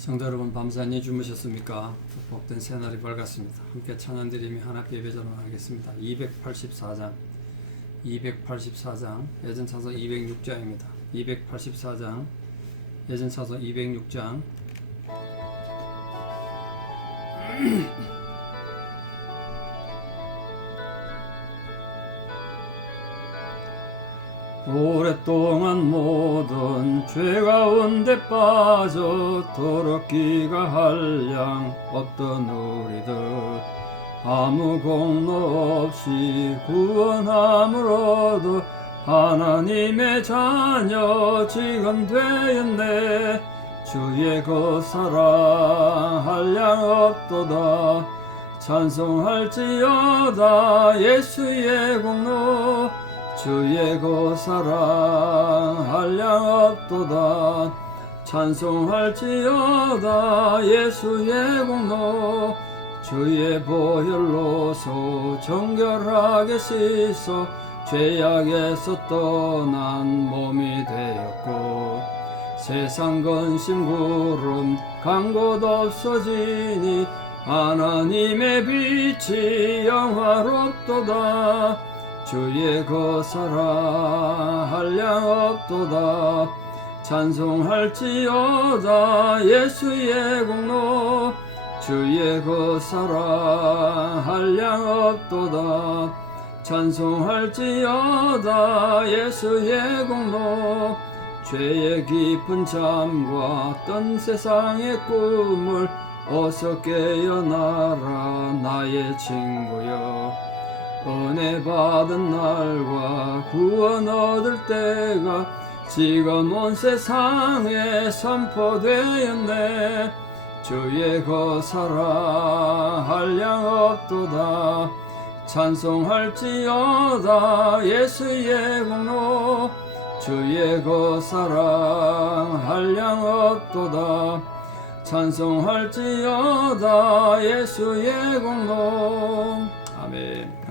성도 여러분 밤사니 주무셨습니까? 복된 새날이 밝았습니다. 함께 찬양드리며 하나님께 예배자로 나가겠습니다. 284장 284장 예전 차서 206장입니다. 284장 예전 차서 206장 오랫동안 모든 죄 가운데 빠져 더럽기가 한량 없던 우리들. 아무 공로 없이 구원함으로도 하나님의 자녀 지금 되었네. 주의 그 사랑 한량 없도다. 찬송할지어다. 예수의 공로 주의 그 사랑 한량 없도다. 찬송할지어다. 예수의 공로. 주의 보혈로서 정결하게 씻어 죄악에서 떠난 몸이 되었고 세상 근심 구름 간곳 없어지니 하나님의 빛이 영화롭도다 주의 그 사랑 한량 없도다. 찬송할지어다. 예수의 공로. 주의 그 사랑 한량 없도다. 찬송할지어다. 예수의 공로. 죄의 깊은 잠과 떤 세상의 꿈을 어서 깨어나라. 나의 친구여 은혜 받은 날과 구원 얻을 때가 지금 온 세상에 선포되었네. 주의 그 사랑 한량 없도다. 찬송할지어다 예수의 공로. 주의 그 사랑 한량 없도다. 찬송할지어다 예수의 공로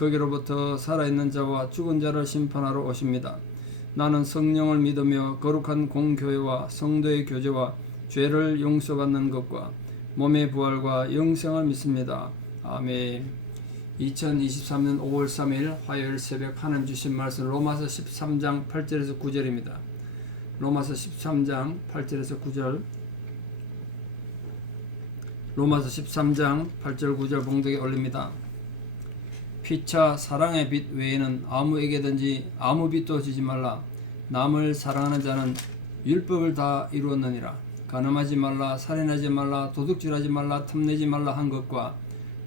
거기로부터 살아있는 자와 죽은 자를 심판하러 오십니다. 나는 성령을 믿으며 거룩한 공교회와 성도의 교제와 죄를 용서받는 것과 몸의 부활과 영생을 믿습니다. 아멘. 2023년 5월 3일 화요일 새벽 하나님 주신 말씀 로마서 13장 8절에서 9절입니다. 로마서 13장 8절에서 9절 로마서 13장 8절 9절 봉독에 올립니다. 피차 사랑의 빛 외에는 아무에게든지 아무 빛도 지지 말라. 남을 사랑하는 자는 율법을 다 이루었느니라. 가늠하지 말라, 살인하지 말라, 도둑질하지 말라, 탐내지 말라 한 것과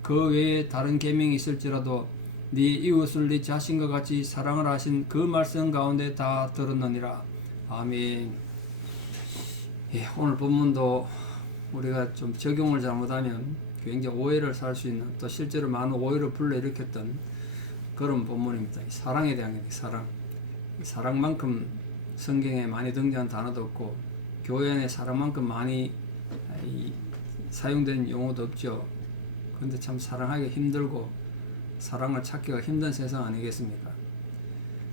그 외에 다른 계명이 있을지라도 네 이웃을 네 자신과 같이 사랑을 하신 그 말씀 가운데 다 들었느니라. 아멘. 예, 오늘 본문도 우리가 좀 적용을 잘못하면 굉장히 오해를 살 수 있는 또 실제로 많은 오해를 불러일으켰던 그런 본문입니다. 이 사랑에 대한 게 사랑. 이 사랑만큼 성경에 많이 등장한 단어도 없고 교회 안에 사랑만큼 많이 이 사용된 용어도 없죠. 근데 참 사랑하기 힘들고 사랑을 찾기가 힘든 세상 아니겠습니까?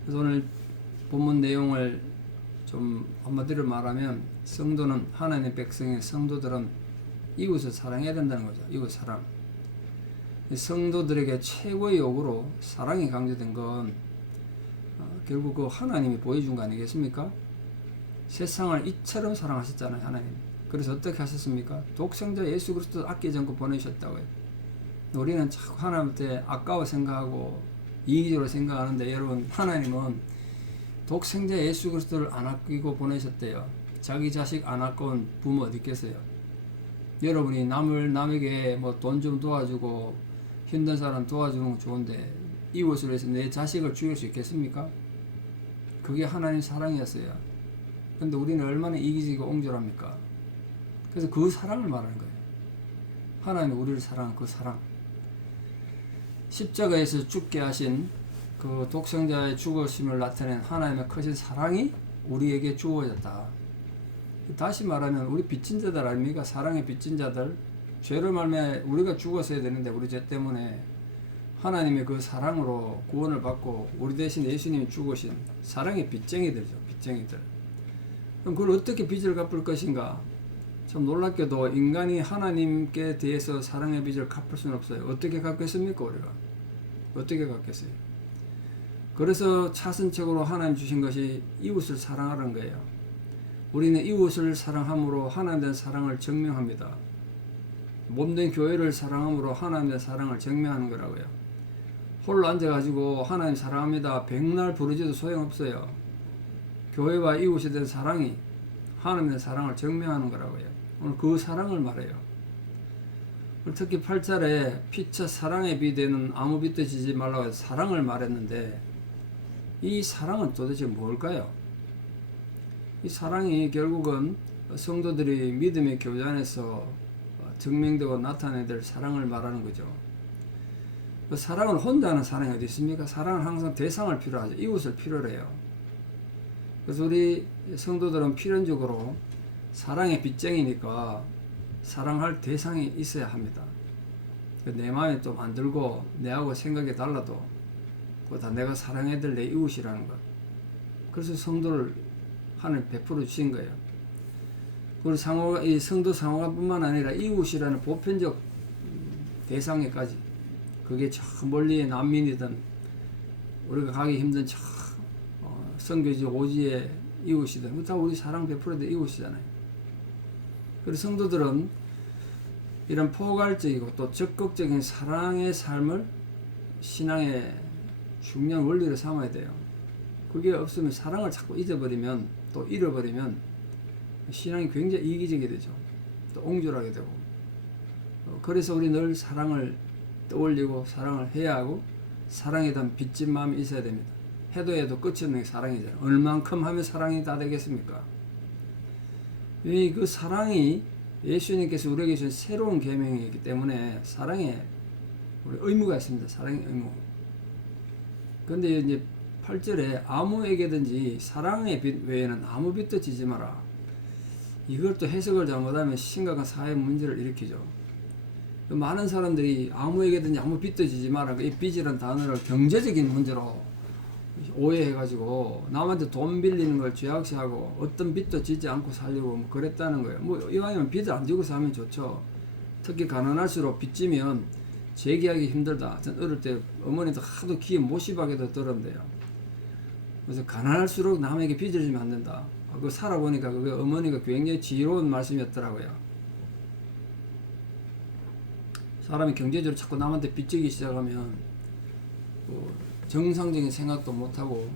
그래서 오늘 본문 내용을 좀 한마디로 말하면 성도는 하나님의 백성의 성도들은 이웃을 사랑해야 된다는 거죠. 이웃 사랑. 성도들에게 최고의 욕으로 사랑이 강조된 건 어, 결국 그 하나님이 보여준 거 아니겠습니까? 세상을 이처럼 사랑하셨잖아요, 하나님. 그래서 어떻게 하셨습니까? 독생자 예수 그리스도 아끼지 않고 보내셨다고요. 우리는 자꾸 하나님한테 아까워 생각하고 이기적으로 생각하는데 여러분 하나님은 독생자 예수 그리스도를 안 아끼고 보내셨대요. 자기 자식 안 아까운 부모 어디 있겠어요? 여러분이 남을 남에게 뭐 돈 좀 도와주고 힘든 사람 도와주는 건 좋은데 이웃을 위해서 내 자식을 죽일 수 있겠습니까? 그게 하나님 사랑이었어요. 근데 우리는 얼마나 이기적이고 옹졸합니까? 그래서 그 사랑을 말하는 거예요. 하나님이 우리를 사랑한 그 사랑. 십자가에서 죽게 하신 그 독생자의 죽으심을 나타낸 하나님의 크신 사랑이 우리에게 주어졌다. 다시 말하면 우리 빚진 자들 아닙니까? 사랑의 빚진 자들. 죄를 말며 우리가 죽었어야 되는데 우리 죄 때문에 하나님의 그 사랑으로 구원을 받고 우리 대신 예수님이 죽으신 사랑의 빚쟁이들이죠. 빚쟁이들. 그럼 그걸 어떻게 빚을 갚을 것인가? 참 놀랍게도 인간이 하나님께 대해서 사랑의 빚을 갚을 수는 없어요. 어떻게 갚겠습니까, 우리가? 어떻게 갚겠어요? 그래서 차선책으로 하나님 주신 것이 이웃을 사랑하는 거예요. 우리는 이웃을 사랑함으로 하나님 된 사랑을 증명합니다. 몸된 교회를 사랑함으로 하나님 된 사랑을 증명하는 거라고요. 홀로 앉아가지고 하나님 사랑합니다. 백날 부르지도 소용없어요. 교회와 이웃에 대한 사랑이 하나님의 사랑을 증명하는 거라고요. 오늘 그 사랑을 말해요. 특히 8절에 피차 사랑에 비되는 아무 빛도 지지 말라고 사랑을 말했는데 이 사랑은 도대체 뭘까요? 이 사랑이 결국은 성도들이 믿음의 교제 안에서 증명되고 나타내야 될 사랑을 말하는 거죠. 그 사랑은 혼자 하는 사랑이 어디 있습니까? 사랑은 항상 대상을 필요하죠. 이웃을 필요로 해요. 그래서 우리 성도들은 필연적으로 사랑의 빚쟁이니까 사랑할 대상이 있어야 합니다. 그내 마음에 또 만들고 내하고 생각이 달라도 그거 다 내가 사랑해야 될 내 이웃이라는 것. 그래서 성도를 하늘 베풀어 주신 거예요. 그리고 상호가 이 성도 상호가뿐만 아니라 이웃이라는 보편적 대상에까지 그게 저 멀리의 난민이든 우리가 가기 힘든 저 어, 선교지 오지의 이웃이든 다 우리 사랑 베풀어야 될 이웃이잖아요. 그래서 성도들은 이런 포괄적이고 또 적극적인 사랑의 삶을 신앙의 중요한 원리로 삼아야 돼요. 그게 없으면 사랑을 자꾸 잊어버리면 또 잃어버리면 신앙이 굉장히 이기적이 되죠. 또 옹졸하게 되고. 어, 그래서 우리 늘 사랑을 떠올리고 사랑을 해야 하고 사랑에 대한 빚진 마음이 있어야 됩니다. 해도 해도 끝이 없는 게 사랑이잖아요. 얼만큼 하면 사랑이 다 되겠습니까? 이그 사랑이 예수님께서 우리에게 주신 새로운 계명이기 때문에 사랑에 우리 의무가 있습니다. 사랑의 의무. 근데 이제 8절에 아무에게든지 사랑의 빛 외에는 아무 빛도 지지 마라. 이걸 또 해석을 잘못하면 심각한 사회 문제를 일으키죠. 많은 사람들이 아무에게든지 아무 빚도 지지 마라. 이 빚이라는 단어를 경제적인 문제로 오해해가지고 남한테 돈 빌리는 걸 죄악시하고 어떤 빚도 지지 않고 살려고 뭐 그랬다는 거예요. 뭐 이왕이면 빚을 안 지고 살면 좋죠. 특히 가난할수록 빚지면 재기하기 힘들다. 전 어릴 때 어머니도 하도 귀에 못씹하게도 들었는데요. 그래서 가난할수록 남에게 빚을 지면 안 된다. 그거 살아보니까 그게 어머니가 굉장히 지혜로운 말씀이었더라고요. 사람이 경제적으로 자꾸 남한테 빚지기 시작하면 뭐 정상적인 생각도 못하고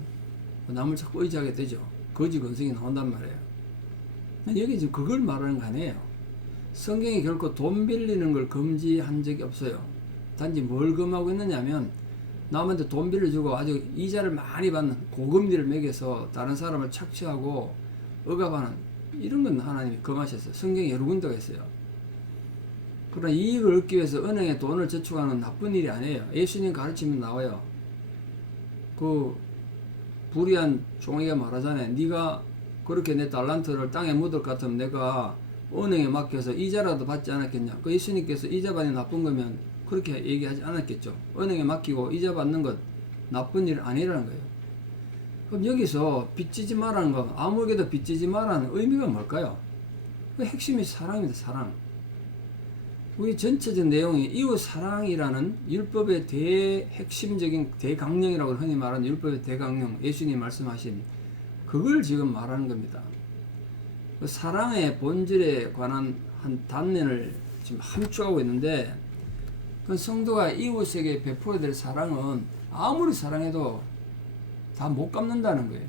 남을 자꾸 의지하게 되죠. 거지 근성이 나온단 말이에요. 여기 지금 그걸 말하는 거 아니에요. 성경이 결코 돈 빌리는 걸 금지한 적이 없어요. 단지 뭘 금하고 있느냐 면 남한테 돈 빌려주고 아주 이자를 많이 받는 고금리를 매겨서 다른 사람을 착취하고 억압하는 이런 건 하나님이 금하셨어요. 성경에 여러 군데가 있어요. 그러나 이익을 얻기 위해서 은행에 돈을 저축하는 나쁜 일이 아니에요. 예수님 가르치면 나와요. 그 불의한 종이가 말하잖아요. 네가 그렇게 내 달란트를 땅에 묻을 것 같으면 내가 은행에 맡겨서 이자라도 받지 않았겠냐. 그 예수님께서 이자 받이 나쁜 거면 그렇게 얘기하지 않았겠죠. 은행에 맡기고 이자 받는 것 나쁜 일 아니라는 거예요. 그럼 여기서 빚지지 말라는 거 아무에게도 빚지지 말라는 의미가 뭘까요? 그 핵심이 사랑입니다. 사랑. 우리 전체적 내용이 이웃 사랑이라는 율법의 대핵심적인 대강령이라고 흔히 말하는 율법의 대강령 예수님 말씀하신 그걸 지금 말하는 겁니다. 그 사랑의 본질에 관한 한 단면을 지금 함축하고 있는데 그 성도가 이웃에게 베풀어야 될 사랑은 아무리 사랑해도 다 못 갚는다는 거예요.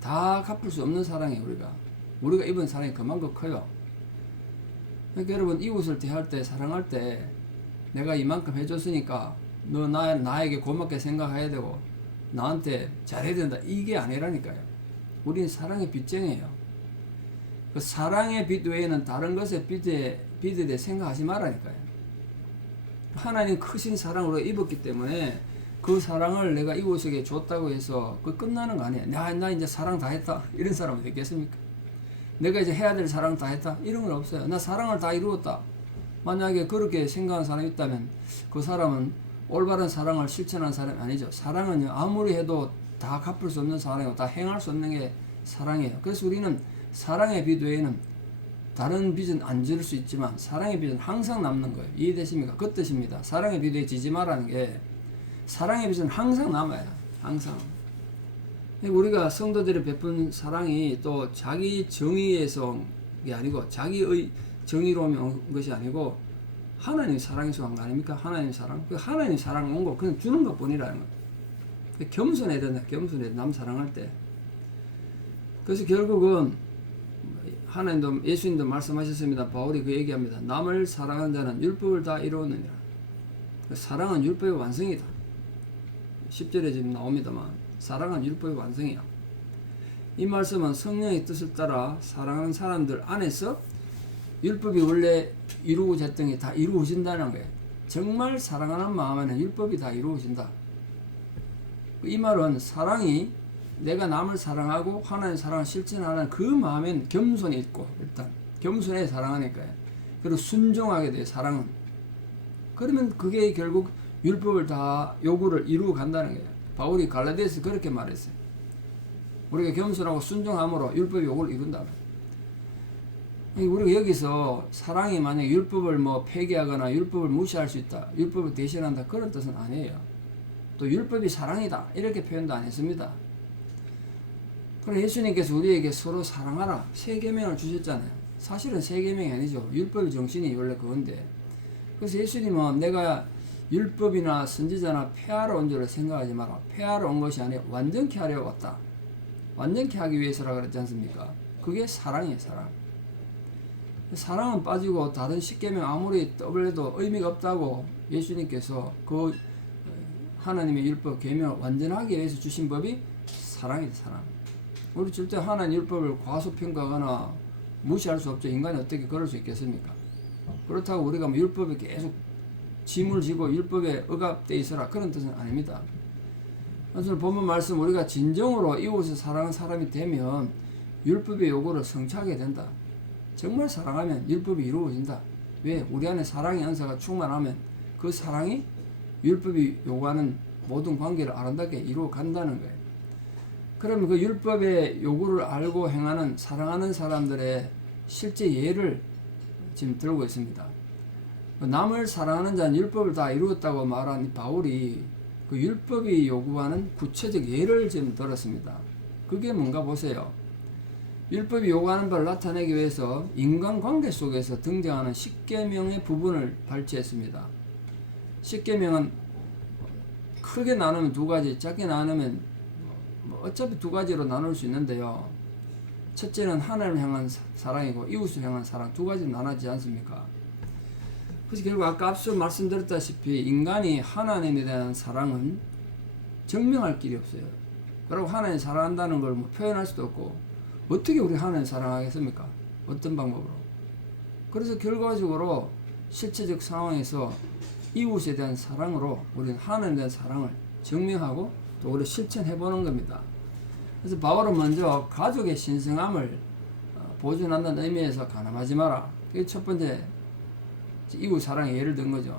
다 갚을 수 없는 사랑이에요, 우리가. 우리가 입은 사랑이 그만큼 커요. 그러니까 여러분, 이웃을 대할 때, 사랑할 때, 내가 이만큼 해줬으니까, 너 나, 나에게 고맙게 생각해야 되고, 나한테 잘해야 된다. 이게 아니라니까요. 우리는 사랑의 빚쟁이에요. 그 사랑의 빛 외에는 다른 것에 빛에 빛에 대해 생각하지 말라니까요. 하나님 크신 사랑으로 입었기 때문에 그 사랑을 내가 이웃에게 줬다고 해서 그 끝나는 거 아니에요. 나, 나 이제 사랑 다 했다. 이런 사람이 되겠습니까? 내가 이제 해야 될 사랑 다 했다. 이런 건 없어요. 나 사랑을 다 이루었다. 만약에 그렇게 생각하는 사람이 있다면 그 사람은 올바른 사랑을 실천한 사람이 아니죠. 사랑은요, 아무리 해도 다 갚을 수 없는 사랑이고 다 행할 수 없는 게 사랑이에요. 그래서 우리는 사랑의 빛 외에는 다른 빛은 안 지을 수 있지만 사랑의 빛은 항상 남는 거예요. 이해되십니까? 그 뜻입니다. 사랑의 빛에 지지 말라는 게 사랑의 빛은 항상 남아요. 항상. 우리가 성도들이 베푼 사랑이 또 자기 정의에서 게 아니고 자기의 정의로움이 온 것이 아니고 하나님 사랑에서 온 거 아닙니까? 하나님 사랑. 그 하나님 사랑 온 거 그냥 주는 것 뿐이라는 거예요. 겸손해야 된다. 겸손해. 남 사랑할 때. 그래서 결국은 하나님도 예수님도 말씀하셨습니다. 바울이 그 얘기합니다. 남을 사랑하는 자는 율법을 다 이루느니라. 그 사랑은 율법의 완성이다. 10절에 지금 나옵니다만 사랑은 율법의 완성이야. 이 말씀은 성령의 뜻을 따라 사랑하는 사람들 안에서 율법이 원래 이루고자 했던 게 다 이루어진다는 거예요. 정말 사랑하는 마음에는 율법이 다 이루어진다. 이 말은 사랑이 내가 남을 사랑하고 하나님 사랑을 실천하는 그 마음엔 겸손이 있고 일단 겸손해 사랑하니까요. 그리고 순종하게 돼 사랑은. 그러면 그게 결국 율법을 다 요구를 이루어 간다는 거예요. 바울이 갈라디아서 그렇게 말했어요. 우리가 겸손하고 순종함으로 율법의 요구를 이룬다. 우리가 여기서 사랑이 만약 율법을 뭐 폐기하거나 율법을 무시할 수 있다, 율법을 대신한다 그런 뜻은 아니에요. 또 율법이 사랑이다 이렇게 표현도 안 했습니다. 그럼 예수님께서 우리에게 서로 사랑하라 세 계명을 주셨잖아요. 사실은 세 계명이 아니죠. 율법의 정신이 원래 그건데. 그래서 예수님은 내가 율법이나 선지자나 폐하러 온 줄을 생각하지 마라. 폐하러 온 것이 아니라 완전케 하려 왔다. 완전케 하기 위해서라 그랬지 않습니까? 그게 사랑이에요, 사랑. 사랑은 빠지고 다른 십계명 아무리 떠벌려도 의미가 없다고 예수님께서 그 하나님의 율법 계명을 완전하게 위해서 주신 법이 사랑이다, 사랑. 우리 절대 하나님 율법을 과소평가하거나 무시할 수 없죠. 인간이 어떻게 그럴 수 있겠습니까? 그렇다고 우리가 뭐 율법에 계속 짐을 지고 율법에 억압돼 있어라 그런 뜻은 아닙니다. 그래서 본문 말씀 우리가 진정으로 이웃을 사랑하는 사람이 되면 율법의 요구를 성취하게 된다. 정말 사랑하면 율법이 이루어진다. 왜? 우리 안에 사랑의 연사가 충만하면 그 사랑이 율법이 요구하는 모든 관계를 아름답게 이루어 간다는 거예요. 그러면 그 율법의 요구를 알고 행하는 사랑하는 사람들의 실제 예를 지금 들고 있습니다. 남을 사랑하는 자는 율법을 다 이루었다고 말한 이 바울이 그 율법이 요구하는 구체적 예를 지금 들었습니다. 그게 뭔가 보세요. 율법이 요구하는 바를 나타내기 위해서 인간관계 속에서 등장하는 십계명의 부분을 발췌했습니다. 십계명은 크게 나누면 두 가지, 작게 나누면 뭐 어차피 두 가지로 나눌 수 있는데요. 첫째는 하나님을 향한 사랑이고 이웃을 향한 사랑 두 가지로 나눠지 않습니까? 그래서 결국 아까 앞서 말씀드렸다시피 인간이 하나님에 대한 사랑은 증명할 길이 없어요. 그리고 하나님 사랑한다는 걸 뭐 표현할 수도 없고 어떻게 우리 하나님 사랑하겠습니까? 어떤 방법으로? 그래서 결과적으로 실체적 상황에서 이웃에 대한 사랑으로 우리는 하나님에 대한 사랑을 증명하고 또 우리 실천해보는 겁니다. 그래서 바울은 먼저 가족의 신성함을 어, 보존한다는 의미에서 가늠하지 마라. 그게 첫 번째 이웃 사랑의 예를 든 거죠.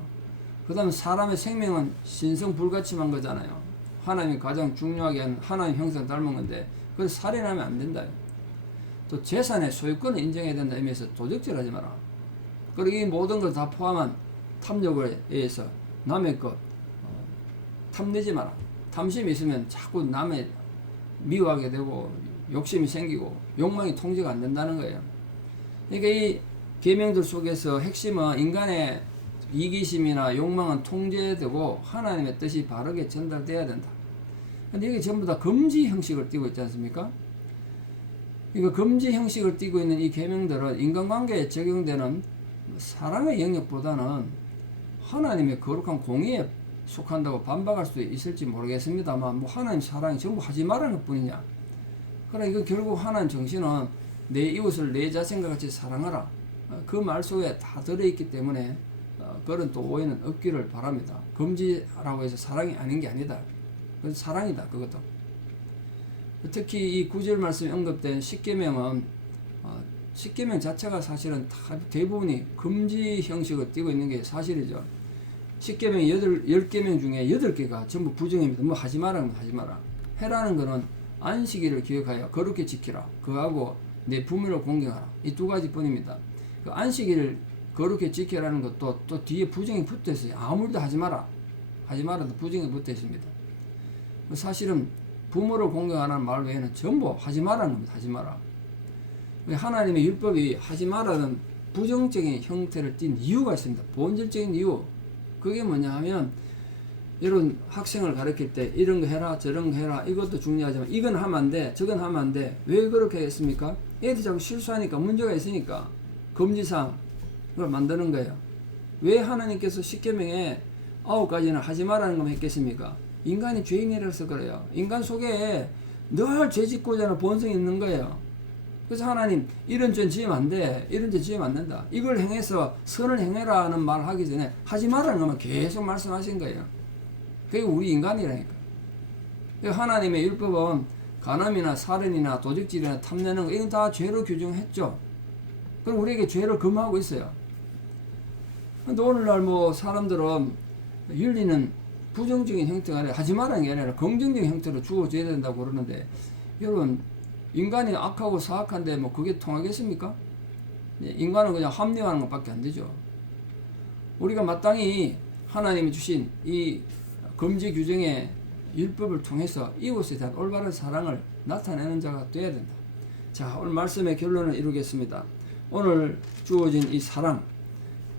그 다음 사람의 생명은 신성 불가침한 거잖아요. 하나님이 가장 중요하게 한 하나님 형상 닮은 건데 그래서 살인하면 안 된다. 또 재산의 소유권을 인정해야 된다 의미에서 도적질하지 마라. 그리고 이 모든 걸 다 포함한 탐욕에 의해서 남의 것 어, 탐내지 마라. 탐심이 있으면 자꾸 남의 미워하게 되고 욕심이 생기고 욕망이 통제가 안 된다는 거예요. 그러니까 이 계명들 속에서 핵심은 인간의 이기심이나 욕망은 통제되고 하나님의 뜻이 바르게 전달돼야 된다. 근데 이게 전부 다 금지 형식을 띠고 있지 않습니까? 이거 금지 형식을 띠고 있는 이 계명들은 인간관계에 적용되는 사랑의 영역보다는 하나님의 거룩한 공의에 속한다고 반박할 수 있을지 모르겠습니다만 뭐 하나님 사랑이 전부 하지 말라는 것 뿐이냐. 그래 이거 결국 하나님 정신은 내 이웃을 내 자신과 같이 사랑하라. 그 말 속에 다 들어있기 때문에 어, 그런 또 오해는 없기를 바랍니다. 금지라고 해서 사랑이 아닌 게 아니다. 그건 사랑이다. 그것도. 특히 이 구절 말씀에 언급된 십계명은 어, 십계명 자체가 사실은 다 대부분이 금지 형식을 띠고 있는 게 사실이죠. 십계명 여덟 열 계명 중에 여덟 개가 전부 부정입니다. 뭐 하지 마라, 뭐 하지 마라. 해라는 거는 안식일을 기억하여 거룩히 지키라. 그하고 내 부모를 공경하라. 이 두 가지 뿐입니다. 그 안식일을 거룩히 지키라는 것도 또 뒤에 부정이 붙어 있어요. 아무 일도 하지 마라. 하지 마라도 부정이 붙어 있습니다. 사실은 부모를 공경하라는 말 외에는 전부 하지 마라는 겁니다. 하지 마라. 하나님의 율법이 하지 마라는 부정적인 형태를 띈 이유가 있습니다. 본질적인 이유. 그게 뭐냐 하면 이런 학생을 가르칠 때 이런 거 해라 저런 거 해라 이것도 중요하지만 이건 하면 안 돼 저건 하면 안 돼 왜 그렇게 했습니까? 애들이 자꾸 실수하니까 문제가 있으니까 금지사항 그걸 만드는 거예요. 왜 하나님께서 십계명에 아홉 가지는 하지 말라는 것만 했겠습니까? 인간이 죄인이라서 그래요. 인간 속에 늘 죄짓고자 하는 본성이 있는 거예요. 그래서 하나님 이런 죄 지으면 안 돼. 이런 죄 지으면 안 된다. 이걸 행해서 선을 행해라는 말 하기 전에 하지 말라는 것만 계속 말씀하신 거예요. 그게 우리 인간이라니까. 하나님의 율법은 간암이나 살인이나 도적질이나 탐내는 거 이건 다 죄로 규정했죠. 그럼 우리에게 죄를 금하고 있어요. 근데 오늘날 뭐 사람들은 윤리는 부정적인 형태가 아니라 하지 말라는 게 아니라 긍정적인 형태로 주어져야 된다고 그러는데 여러분 인간이 악하고 사악한데 뭐 그게 통하겠습니까? 예, 인간은 그냥 합리화하는 것밖에 안 되죠. 우리가 마땅히 하나님이 주신 이 금지 규정의 율법을 통해서 이웃에 대한 올바른 사랑을 나타내는 자가 되어야 된다. 자, 오늘 말씀의 결론을 이루겠습니다. 오늘 주어진 이 사랑,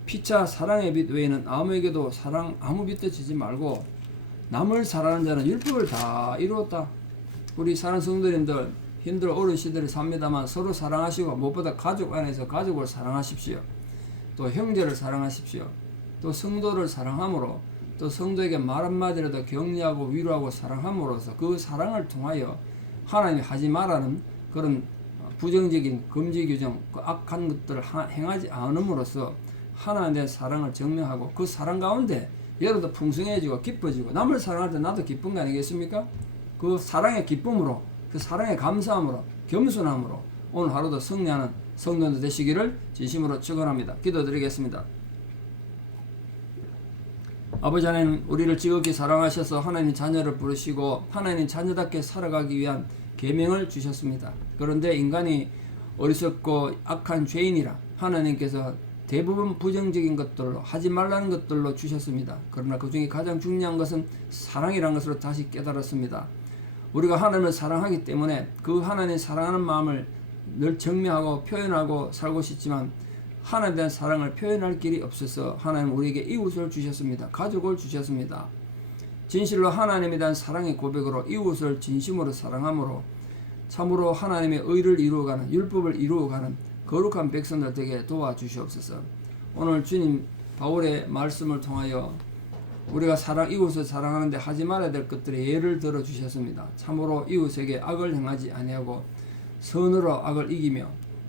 피차 사랑의 빛 외에는 아무에게도 사랑 아무 빛도 지지 말고 남을 사랑하는 자는 율법을 다 이루었다. 우리 사랑 성도님들 힘들어 어려운 시대를 삽니다만 서로 사랑하시고 무엇보다 가족 안에서 가족을 사랑하십시오. 또 형제를 사랑하십시오. 또 성도를 사랑함으로 또 성도에게 말 한마디라도 격려하고 위로하고 사랑함으로써 그 사랑을 통하여 하나님이 하지 말라는 그런 부정적인 금지 규정, 그 악한 것들을 하- 행하지 않음으로써 하나님에 대한 사랑을 증명하고 그 사랑 가운데 여러분도 풍성해지고 기뻐지고 남을 사랑할 때 나도 기쁜 거 아니겠습니까? 그 사랑의 기쁨으로 그 사랑의 감사함으로 겸손함으로 오늘 하루도 승리하는 성도들 되시기를 진심으로 축원합니다. 기도드리겠습니다. 아버지 하나님 우리를 지극히 사랑하셔서 하나님 자녀를 부르시고 하나님 자녀답게 살아가기 위한 계명을 주셨습니다. 그런데 인간이 어리석고 악한 죄인이라 하나님께서 대부분 부정적인 것들로 하지 말라는 것들로 주셨습니다. 그러나 그 중에 가장 중요한 것은 사랑이라는 것으로 다시 깨달았습니다. 우리가 하나님을 사랑하기 때문에 그 하나님 사랑하는 마음을 늘 증명하고 표현하고 살고 싶지만 하나님에 대한 사랑을 표현할 길이 없어서 하나님 우리에게 이웃을 주셨습니다. 가족을 주셨습니다. 진실로 하나님에 대한 사랑의 고백으로 이웃을 진심으로 사랑함으로 참으로 하나님의 의를 이루어가는 율법을 이루어가는 거룩한 백성들 되게 도와주시옵소서. 오늘 주님 바울의 말씀을 통하여 우리가 사랑 이웃을 사랑하는데 하지 말아야 될 것들의 예를 들어 주셨습니다. 참으로 이웃에게 악을 행하지 아니하고 선으로 악을 이기며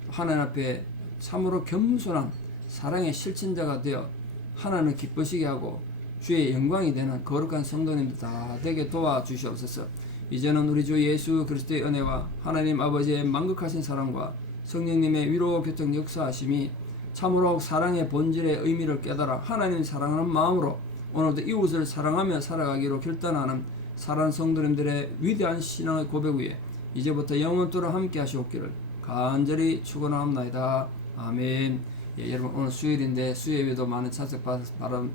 하나님 앞에 참으로 겸손한 사랑의 실천자가 되어 하나님을 기쁘시게 하고 주의 영광이 되는 거룩한 성도님들 다 되게 도와주시옵소서. 이제는 우리 주 예수 그리스도의 은혜와 하나님 아버지의 만극하신 사랑과 성령님의 위로 교통 역사하심이 참으로 사랑의 본질의 의미를 깨달아 하나님 사랑하는 마음으로 오늘도 이웃을 사랑하며 살아가기로 결단하는 사랑 성도님들의 위대한 신앙의 고백 위에 이제부터 영원토록 함께 하시옵기를 간절히 축원합니다. 아멘. 예, 여러분 오늘 수요일인데 수요일에도 많은 참석 바람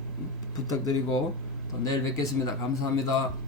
부탁드리고 또 내일 뵙겠습니다. 감사합니다.